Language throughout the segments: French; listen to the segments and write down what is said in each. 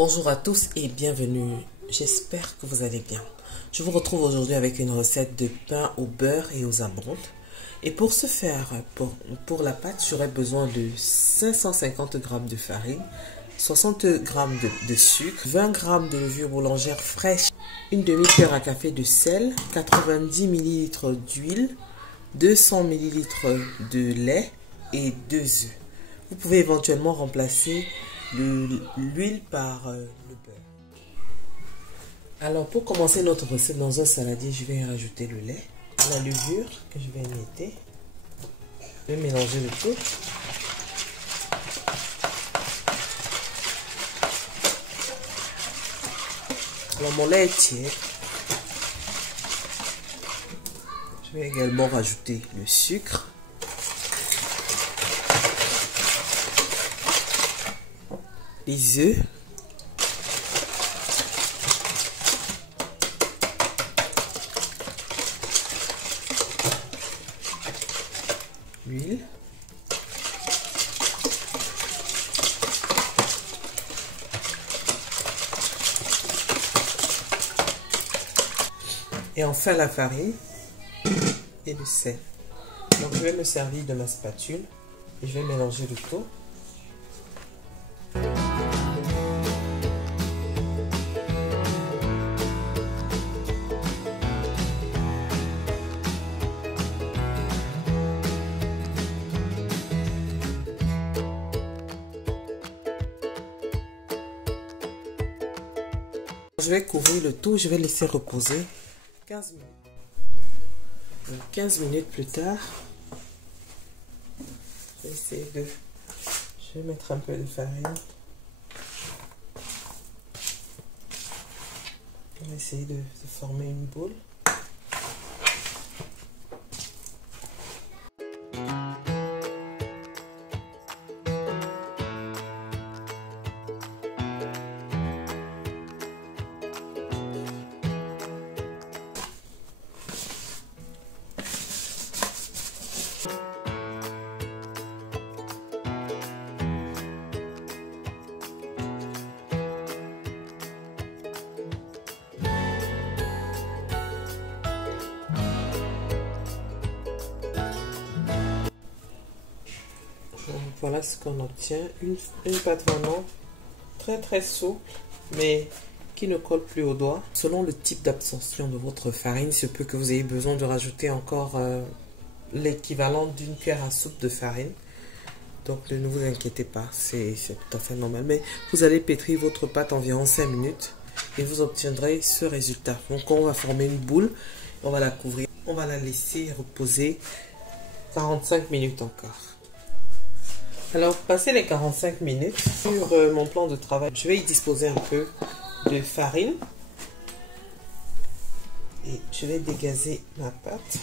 Bonjour à tous et bienvenue, j'espère que vous allez bien. Je vous retrouve aujourd'hui avec une recette de pain au beurre et aux amandes. Et pour ce faire, pour la pâte, j'aurai besoin de 550 g de farine, 60 g de sucre, 20 g de levure boulangère fraîche, une demi-cuillère à café de sel, 90 ml d'huile, 200 ml de lait et 2 œufs. Vous pouvez éventuellement remplacer l'huile par le beurre. Alors pour commencer notre recette, dans un saladier, je vais rajouter le lait, la levure que je vais émietter. Je vais mélanger le tout. Alors mon lait est tiède. Je vais également rajouter le sucre. Les œufs. L'huile. Et enfin la farine et le sel. Donc je vais me servir de ma spatule et je vais mélanger le tout. Je vais couvrir le tout, je vais laisser reposer 15 minutes. 15 minutes plus tard, je vais mettre un peu de farine. On va essayer de former une boule. Voilà ce qu'on obtient, une pâte vraiment très souple, mais qui ne colle plus au doigt. Selon le type d'absorption de votre farine, il se peut que vous ayez besoin de rajouter encore l'équivalent d'une cuillère à soupe de farine. Donc ne vous inquiétez pas, c'est tout à fait normal. Mais vous allez pétrir votre pâte environ 5 minutes et vous obtiendrez ce résultat. Donc on va former une boule, on va la couvrir, on va la laisser reposer 45 minutes encore. Alors, passé les 45 minutes, sur mon plan de travail, je vais y disposer un peu de farine. Et je vais dégazer ma pâte.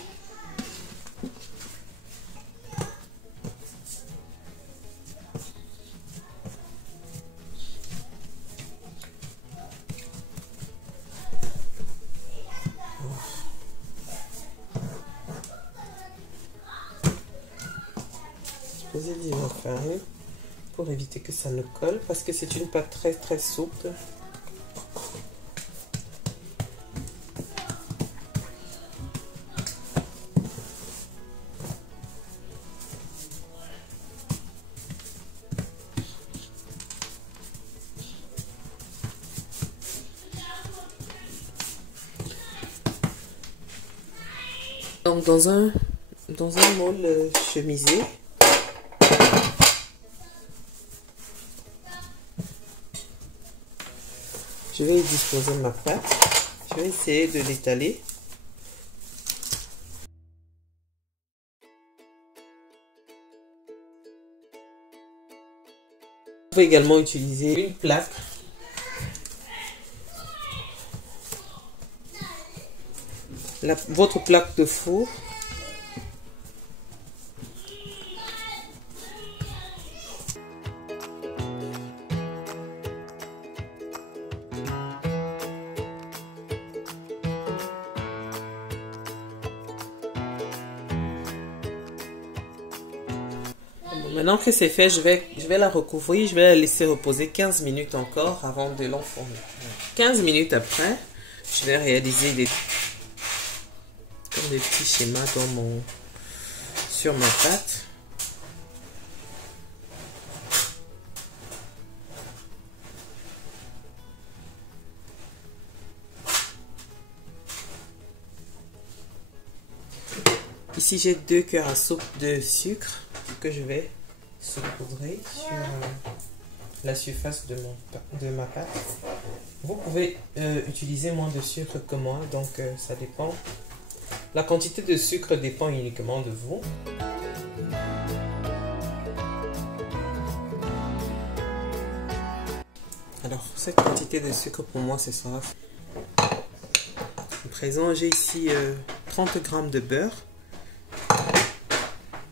Disposer la farine pour éviter que ça ne colle parce que c'est une pâte très souple. Donc dans un moule chemisé, je vais y disposer ma pâte. Je vais essayer de l'étaler. Vous pouvez également utiliser une plaque. Votre plaque de four. Maintenant que c'est fait, je vais la recouvrir. Je vais la laisser reposer 15 minutes encore avant de l'enfourner. 15 minutes après, je vais réaliser des petits schémas sur ma pâte. Ici, j'ai 2 cuillères à soupe de sucre que je vais saupoudrer sur la surface de ma pâte. Vous pouvez utiliser moins de sucre que moi, donc ça dépend. La quantité de sucre dépend uniquement de vous. Alors, cette quantité de sucre pour moi, ce sera. À présent, j'ai ici 30 g de beurre.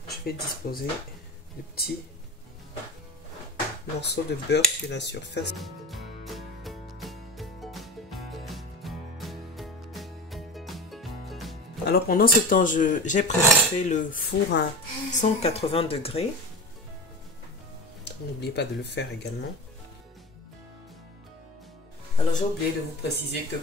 Je vais disposer de petits morceaux de beurre sur la surface. Alors pendant ce temps, j'ai préparé le four à 180 degrés. N'oubliez pas de le faire également. Alors j'ai oublié de vous préciser que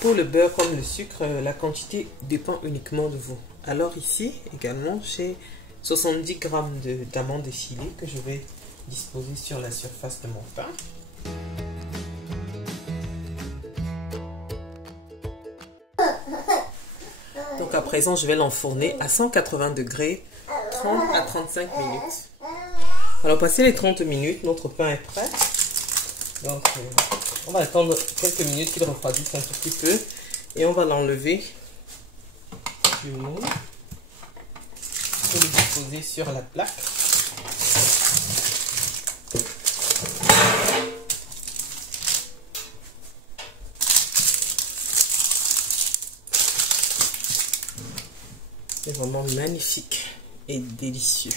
pour le beurre comme le sucre, la quantité dépend uniquement de vous. Alors ici également, j'ai 70 g d'amandes effilées que je vais disposer sur la surface de mon pain. Donc à présent, je vais l'enfourner à 180 degrés, 30 à 35 minutes. Alors passé les 30 minutes, notre pain est prêt. Donc on va attendre quelques minutes qu'il refroidisse un tout petit peu et on va l'enlever du moule. Le disposer sur la plaque. C'est vraiment magnifique et délicieux.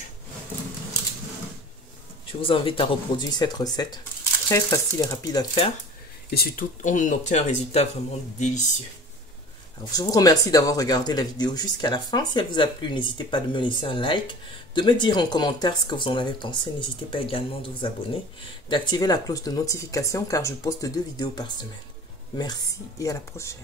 Je vous invite à reproduire cette recette. Très facile et rapide à faire. Et surtout, on obtient un résultat vraiment délicieux. Alors, je vous remercie d'avoir regardé la vidéo jusqu'à la fin. Si elle vous a plu, n'hésitez pas de me laisser un like, de me dire en commentaire ce que vous en avez pensé. N'hésitez pas également de vous abonner, d'activer la cloche de notification car je poste 2 vidéos par semaine. Merci et à la prochaine.